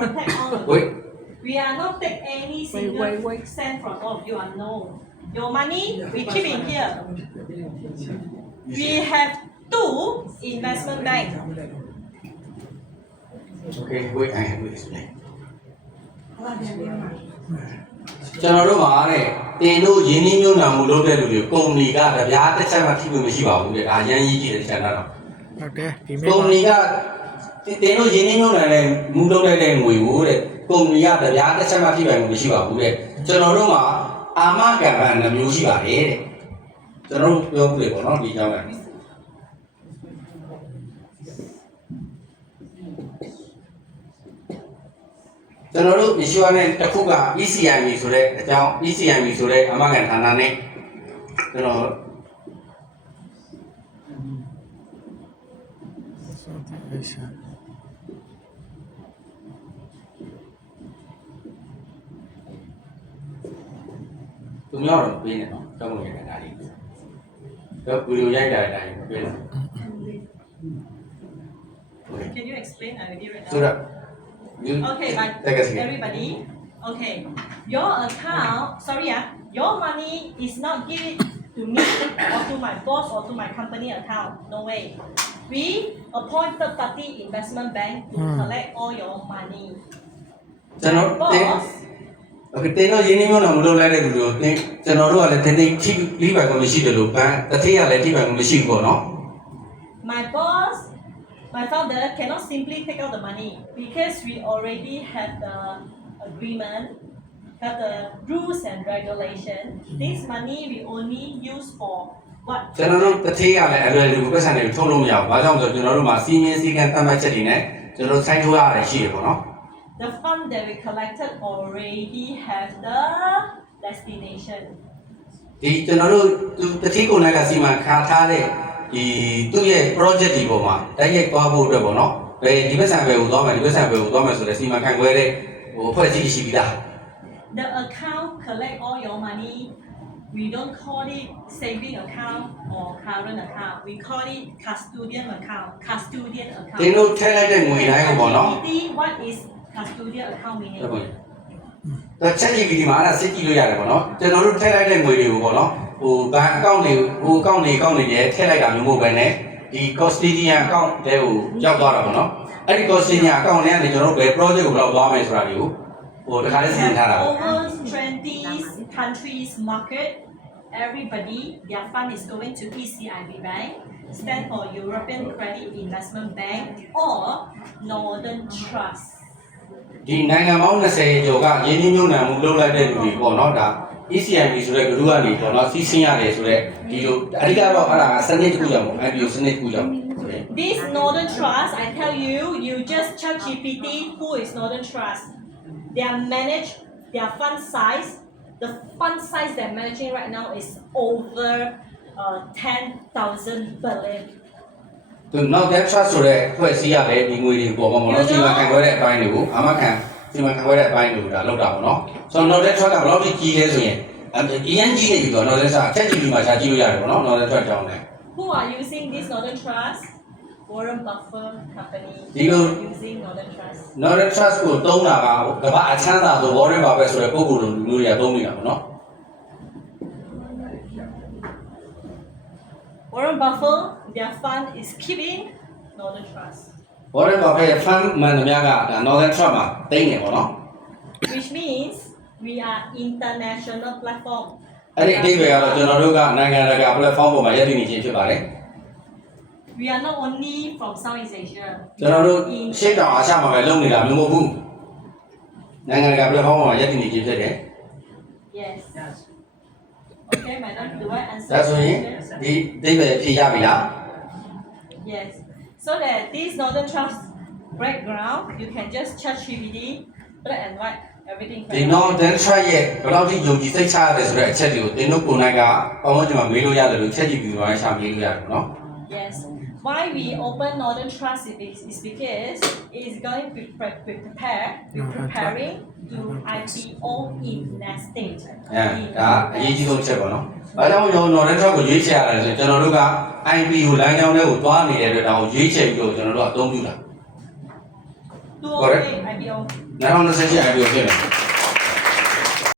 protect all of you. We are not take any single cent from all of you. No. Your money we keep in here. We have 2 investment banks. Okay, wait, I will explain. ကျွန်တော်တို့မှာတဲ့တင်တို့ရင်းနှီးမြှုပ်နှံမှုလုပ်တဲ့လူတွေကုမ္ပဏီကကြပြားတစ်ချက်မှထိလို့မရှိပါဘူးတဲ့ဒါရန်ကြီးကြီးတဲ့ခြံတော့ဟုတ်တယ်ဒီကုမ္ပဏီကတင်တို့ရင်းနှီးမြှုပ်နှံတဲ့မှုလုပ်တဲ့ငွေကိုတဲ့ကုမ္ပဏီကကြပြားတစ်ချက်မှထိပိုင်မှုမရှိပါဘူးတဲ့ကျွန်တော်တို့မှာအာမခံပန်နှမျိုးရှိပါတယ်တဲ့ကျွန်တော်တို့ပြောပြလေပေါ့နော်ဒီကြောင်းကကျွန်တော်တို့မရှိရတဲ့တစ်ခုက ECIB ဆိုတဲ့အကြောင်း ECIB ဆိုတဲ့အမကန်ဌာနနဲ့ကျွန်တော်သူများတော့ပေးနေတော့တောင်းလို့ရတာလေးတော့ဗီဒီယိုရိုက်တာတိုင်းပေးတယ် Can you explain? I will do it now. ဆိုတော့Okay, but everybody, okay, your account, sorry, your money is not given to me or to my boss or to my company account. No way. We appoint third-party investment bank to collect all your money. My boss. Okay, တင်တော့ရင်းနှီးမြှုပ်နှံမှုလုပ်လိုက်တဲ့လူတို့ကျွန်တော်တို့ကလည်းတင်းထိလိပိုင်ကုန်မရှိတယ်လို့ပန်းတစ်ထည့်ရလည်းထိပိုင်ကုန်မရှိဘူးပေါ့နော် My boss, my founder cannot simply take out the money because we already have the agreement, have the rules and regulation. This money we only use for what? ကျွန်တော်တို့တစ်ထည့်ရလည်းအလွယ်တကူပတ်စံတွေထုတ်လို့မရဘူး။ဘာကြောင့်ဆိုတော့ကျွန်တော်တို့မှာစီမင်းစည်းကမ်းသတ်မှတ်ချက်တွေနဲ့ကျွန်တော်တို့ဆိုင်ထိုးရတယ်ရှိတယ်ပေါ့နော် The fund that we collected already have the destination. ဒီကျွန်တော်တို့တစ်ထည့်ကုန်ကစီမံခါထားတဲ့ဒီသူ့ရဲ့ project ဒီပေါ်မှာတိုက်ရိုက်သွားဖို့အတွက်ပေါ့နော်။ဘယ်ဒီပတ်စံပဲကိုသွားမယ်ဒီပတ်စံပဲကိုသွားမယ်ဆိုတဲ့စီမံခန့်ခွဲတဲ့အဖွဲ့အစည်းရှိပြီးသား The account collect all your money. We don't call it saving account or current account. We call it custodian account. Custodian account. တင်တို့ထည့်လိုက်တဲ့ငွေတိုင်းကိုပေါ့နော် What is custodian account meaning? တော့ချက်ကြည့်ပြီးဒီမှာအဲ့ဒါစစ်ကြည့်လို့ရတယ်ပေါ့နော်ကျွန်တော်တို့ထည့်လိုက်တဲ့ငွေတွေကိုပေါ့နော်ဟိုဘဏ်အကောင့်တွေဟိုအကောင့်တွေထည့်လိုက်တာမျိုးမဟုတ်ဘဲနဲ့ဒီ custodian account တဲကိုရောက်သွားတာပေါ့နော်အဲ့ဒီ custodian account ထဲကနေကျွန်တော်တို့ဘယ် project ကိုဘယ်တော့သွားမယ်ဆိုတာတွေကိုဟိုတခါလေးစီစဉ်ထားတာ Over 20 countries market, everybody their fund is going to ECIB Bank, stand for European Credit Investment Bank or Northern Trust. ဒီနိုင်ငံပေါင်း20ကျော်ကရင်းနှီးမြှုပ်နှံမှုလုပ်လိုက်တဲ့လူတွေပေါ့နော်ဒါ ECIB ဆိုတဲ့ group ကနေပေါ့နော်စီးဆင်းရတယ်ဆိုတော့ဒီလိုအဓိကတော့အဲ့ဒါကစနစ်တစ်ခုကြောင့်ပေါ့ IPO စနစ်တစ်ခုကြောင့် This Northern Trust, I tell you, you just check GPT who is Northern Trust. They are manage their fund size. The fund size they're managing right now is over 10,000 billion. သူနောက်တဲ့ trust ဆိုတဲ့ဖွဲ့စည်းရတဲ့ဒီငွေတွေပေါ်မှာပေါ့နော်စီမံခန့်ခွဲတဲ့အပိုင်းတွေကိုအမခံစီမံခန့်ခွဲတဲ့အပိုင်းတွေကိုဒါလောက်တာပေါ့နော်ဆိုတော့နောက်တဲ့ trust ကဘယ်လောက်ကြီးကြီးလဲဆိုရင်အရင်ကြီးနေပြီတော့နောက်တဲ့ trust ချက်ကြည့်ပြီးမှရှာကြည့်လို့ရတယ်ပေါ့နော်နောက်တဲ့ trust ကြောင်းလဲ Who are using this Northern Trust? Warren Buffett company using Northern Trust. Northern Trust ကိုတုံးတာကကမ္ဘာအချမ်းသာဆို Warren Buffett ဆိုတဲ့ပုဂ္ဂိုလ်လူမျိုးတွေကတုံးနေတာပေါ့နော် Warren Buffett, their fund is keeping Northern Trust. Warren Buffett ရဲ့ fund မှန်သမျှကဒါ Northern Trust မှာတိတ်နေပေါ့နော် Which means we are international platform. အဲ့ဒီအတိတ်ပဲကတော့ကျွန်တော်တို့ကနိုင်ငံတကာ platform ပေါ်မှာရည်တည်နေခြင်းဖြစ်ပါတယ် We are not only from Southeast Asia. ကျွန်တော်တို့ရှေ့တောင်အာရှမှာပဲလုပ်နေတာမျိုးမဟုတ်ဘူးနိုင်ငံတကာ platform ပေါ်မှာရည်တည်နေခြင်းဖြစ်တယ် Yes. Okay, madam, do I answer? ဒါဆိုရင်ဒီအတိတ်ပဲဖြေရပြီလား Yes. So that this Northern Trust background, you can just check GPT, black and white, everything. ဒီ Northern Trust ရဲ့ဘယ်လောက်ထိယုံကြည်စိတ်ချရတယ်ဆိုတဲ့အချက်တွေကိုတင်းတို့ကိုယ်နိုင်ကပေါင်းဝန်းကျင်မှာမေးလို့ရတယ်လို့ချက်ကြည့်ပြီးတော့ရှာမေးလို့ရတယ်နော် Yes. Why we open Northern Trust is because it is going to be preparing to IPO in next stage. ဒါအရေးကြီးဆုံးချက်ပေါ့နော်။ဘာကြောင့်ကျွန်တော် Northern Trust ကိုရွေးချယ်ရလဲဆိုကျွန်တော်တို့က IPO လမ်းကြောင်းထဲကိုသွားနေတဲ့အတွက်ဒါကိုရွေးချယ်ပြီးတော့ကျွန်တော်တို့အသုံးပြုတာ 208 IPO. 2028 IPO ဖြစ်တယ်